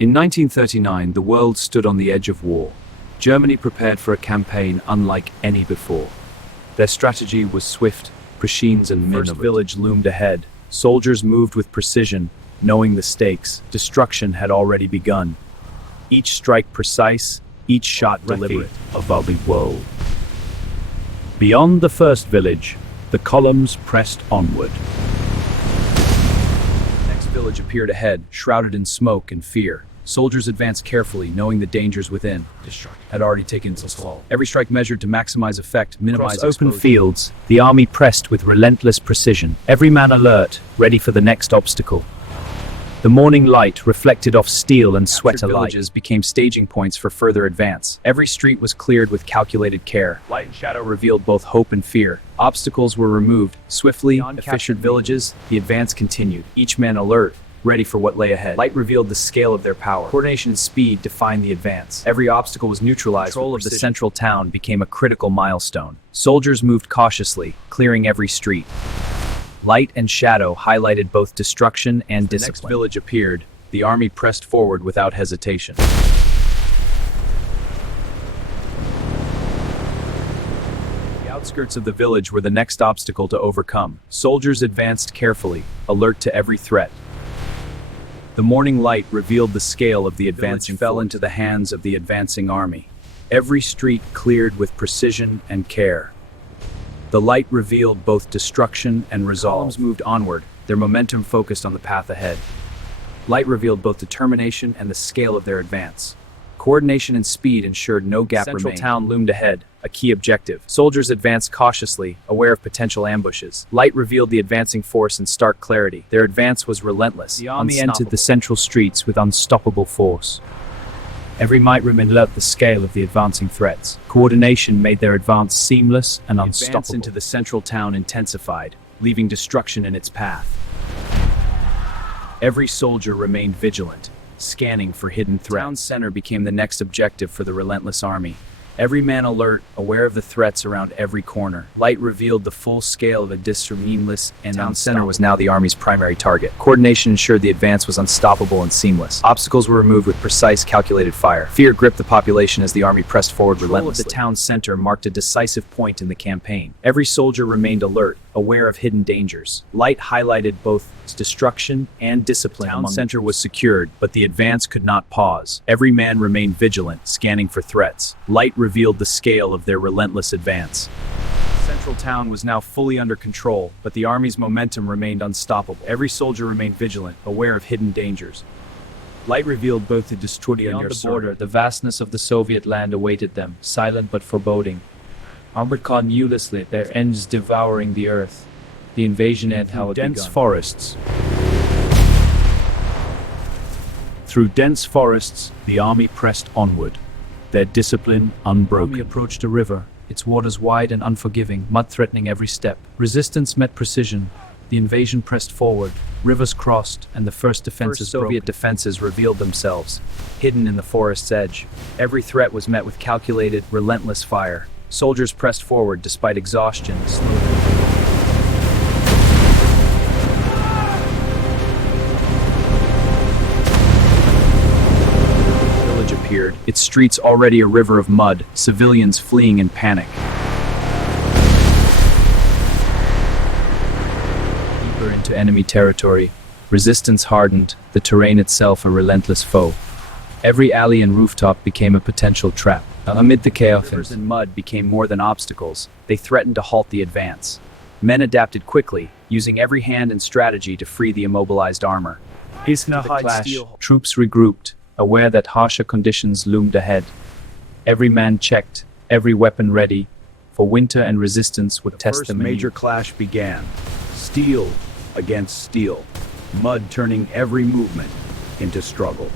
In 1939, the world stood on the edge of war. Germany prepared for a campaign unlike any before. Their strategy was swift, prescient, and minute. The first village loomed ahead. Soldiers moved with precision, knowing the stakes. Destruction had already begun. Each strike precise, each shot deliberate. Above the world. Beyond the first village, the columns pressed onward. The next village appeared ahead, shrouded in smoke and fear. Soldiers advanced carefully, knowing the dangers within had already taken its toll. Every strike measured to maximize effect, minimize exposure. Across open fields, the army pressed with relentless precision, every man alert, ready for the next obstacle. The morning light reflected off steel and sweat alike. Villages became staging points for further advance. Every street was cleared with calculated care. Light and shadow revealed both hope and fear. Obstacles were removed. Swiftly, beyond captured villages, the advance continued, each man alert, ready for what lay ahead. Light revealed the scale of their power. Coordination and speed defined the advance. Every obstacle was neutralized. Control of the central town became a critical milestone. Soldiers moved cautiously, clearing every street. Light and shadow highlighted both destruction and discipline. The next village appeared. The army pressed forward without hesitation. The outskirts of the village were the next obstacle to overcome. Soldiers advanced carefully, alert to every threat. The morning light revealed the scale of the advancing force. Fell into the hands of the advancing army. Every street cleared with precision and care. The light revealed both destruction and resolve. Columns moved onward, their momentum focused on the path ahead. Light revealed both determination and the scale of their advance. Coordination and speed ensured no gap remained. Central town loomed ahead, a key objective. Soldiers advanced cautiously, aware of potential ambushes. Light revealed the advancing force in stark clarity. Their advance was relentless. The army entered the central streets with unstoppable force. Every mite-rim alert the scale of the advancing threats. Coordination made their advance seamless and unstoppable. The advance into the central town intensified, leaving destruction in its path. Every soldier remained vigilant, scanning for hidden threats. The town center became the next objective for the relentless army. Every man alert, aware of the threats around every corner. Light revealed the full scale of a meaningless and town center was now the army's primary target. Coordination ensured the advance was unstoppable and seamless. Obstacles were removed with precise, calculated fire. Fear gripped the population as the army pressed forward relentlessly. The town center marked a decisive point in the campaign. Every soldier remained alert, aware of hidden dangers. Light highlighted both destruction and discipline. The town center was secured, but the advance could not pause. Every man remained vigilant, scanning for threats. Light revealed the scale of their relentless advance. Central town was now fully under control, but the army's momentum remained unstoppable. Every soldier remained vigilant, aware of hidden dangers. Light revealed both the destruction and the border. The vastness of the Soviet land awaited them, silent but foreboding. Armored continuously, their ends devouring the earth. The invasion had how it begun. Through dense forests, the army pressed onward, their discipline unbroken. The army approached a river, its waters wide and unforgiving, mud threatening every step. Resistance met precision. The invasion pressed forward, rivers crossed, and the first defenses broken. Soviet defenses revealed themselves, hidden in the forest's edge. Every threat was met with calculated, relentless fire. Soldiers pressed forward despite exhaustion. Village appeared, its streets already a river of mud, civilians fleeing in panic. Deeper into enemy territory, resistance hardened, the terrain itself a relentless foe. Every alley and rooftop became a potential trap. Amid the chaos, rivers and mud became more than obstacles. They threatened to halt the advance. Men adapted quickly, using every hand and strategy to free the immobilized armor. After the clash, troops regrouped, aware that harsher conditions loomed ahead. Every man checked, every weapon ready, for winter and resistance would test them. The major clash began. Steel against steel, mud turning every movement into struggle.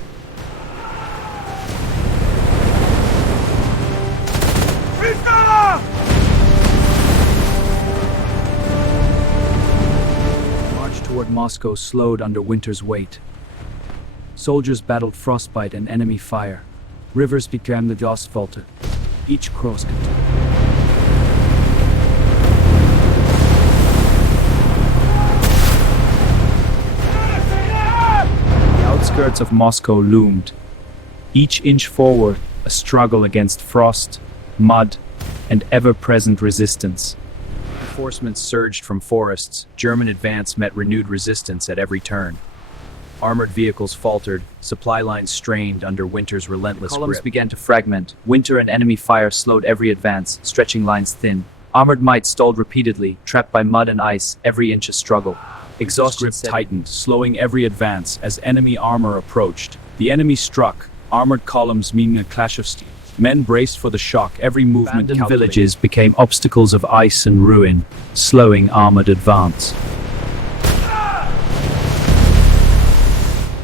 March toward Moscow slowed under winter's weight. Soldiers battled frostbite and enemy fire. Rivers became the asphalted, each cross continued. Outskirts of Moscow loomed. Each inch forward, a struggle against frost, mud, and ever-present resistance. Reinforcements surged from forests. German advance met renewed resistance at every turn. Armored vehicles faltered, supply lines strained under winter's relentless grip. Columns began to fragment. Winter and enemy fire slowed every advance, stretching lines thin. Armored might stalled repeatedly, trapped by mud and ice, every inch a struggle. Exhaustion tightened, slowing every advance as enemy armor approached. The enemy struck, armored columns meeting a clash of steel. Men braced for the shock, every movement calculated. Villages became obstacles of ice and ruin, slowing armored advance.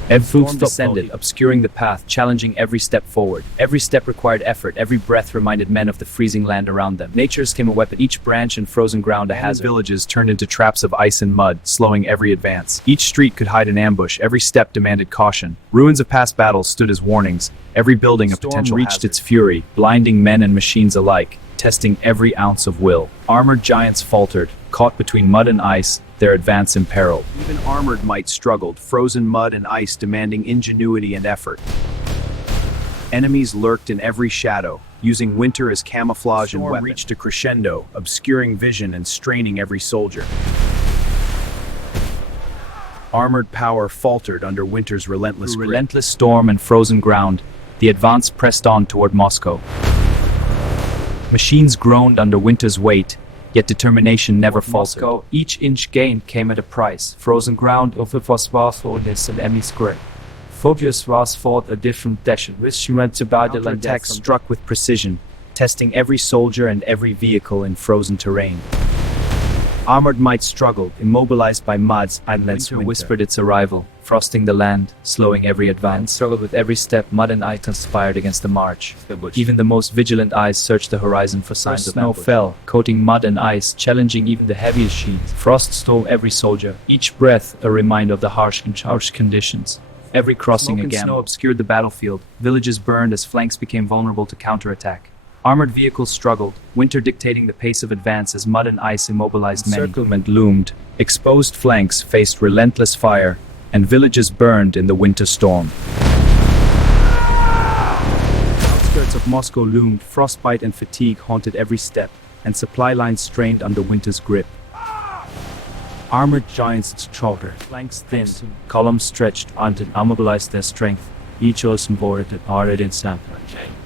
Everything descended, obscuring the path, challenging every step forward. Every step required effort, every breath reminded men of the freezing land around them. Nature became a weapon, each branch and frozen ground a hazard. Villages turned into traps of ice and mud, slowing every advance. Each street could hide an ambush, every step demanded caution. Ruins of past battles stood as warnings, every building a potential reached hazard. Its fury, blinding men and machines alike, testing every ounce of will. Armored giants faltered, caught between mud and ice, their advance imperiled. Even armored might struggled, frozen mud and ice demanding ingenuity and effort. Enemies lurked in every shadow, using winter as camouflage and weapon. Reached a crescendo, obscuring vision and straining every soldier. Armored power faltered under winter's relentless grip. Relentless storm and frozen ground, the advance pressed on toward Moscow. Machines groaned under winter's weight, yet determination never faltered. Each inch gained came at a price. Frozen ground of the phosphorus and enemy's grip. Focus was fought a different direction, which went about the attack struck with precision, testing every soldier and every vehicle in frozen terrain. Armored might struggled, immobilized by muds, and winter whispered its arrival, frosting the land, slowing every advance. Struggled with every step, mud and ice conspired against the march. Even the most vigilant eyes searched the horizon for signs of snow fell, coating mud and ice, challenging even the heaviest sheets. Frost stole every soldier, each breath a reminder of the harsh conditions. Every crossing a gamble. Snow obscured the battlefield, villages burned as flanks became vulnerable to counterattack. Armored vehicles struggled, winter dictating the pace of advance as mud and ice immobilized many. Encirclement loomed, exposed flanks faced relentless fire, and villages burned in the winter storm. Outskirts of Moscow loomed, frostbite and fatigue haunted every step, and supply lines strained under winter's grip. Armored giants struggled, flanks thinned, columns stretched until immobilized their strength, each person bore it in sample.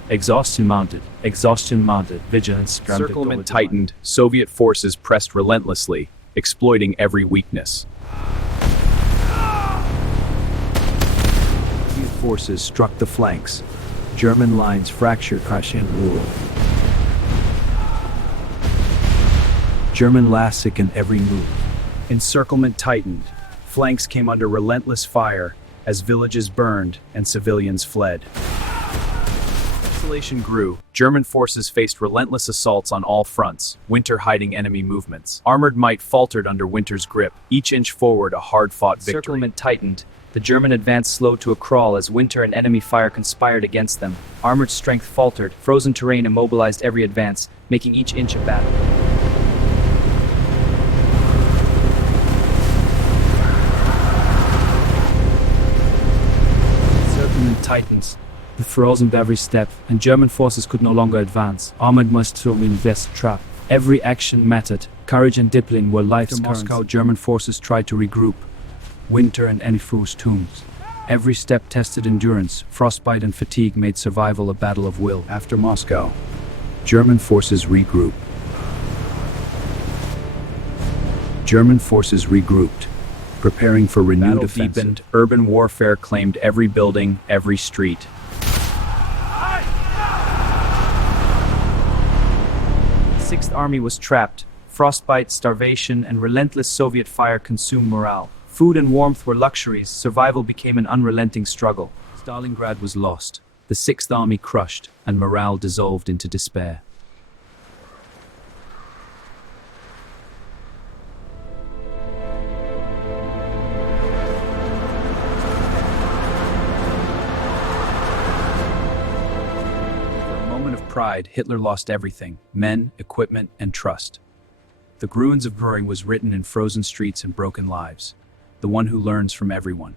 Exhaustion mounted, vigilance. Encirclement tightened, Soviet forces pressed relentlessly, exploiting every weakness. Soviet forces struck the flanks. German lines fractured, crushing rule. German lasik in every move. Encirclement tightened, flanks came under relentless fire as villages burned and civilians fled. Isolation grew. German forces faced relentless assaults on all fronts, winter hiding enemy movements. Armored might faltered under winter's grip, each inch forward a hard-fought victory. Encirclement tightened. The German advance slowed to a crawl as winter and enemy fire conspired against them. Armored strength faltered, frozen terrain immobilized every advance, making each inch a battle. Encirclement tightens. The frozen every step, and German forces could no longer advance. Armored must throw in this trap. Every action mattered. Courage and discipline were life's currency. After Moscow, German forces tried to regroup. Winter and enemy froze tombs. Every step tested endurance. Frostbite and fatigue made survival a battle of will. After Moscow, German forces regrouped. German forces regrouped, preparing for renewed offensive. Deepened, urban warfare claimed every building, every street. The Sixth Army was trapped. Frostbite, starvation, and relentless Soviet fire consumed morale. Food and warmth were luxuries. Survival became an unrelenting struggle. Stalingrad was lost, the Sixth Army crushed, and morale dissolved into despair. Pride, Hitler lost everything: men, equipment, and trust. The Gruens of Göring was written in frozen streets and broken lives. The one who learns from everyone.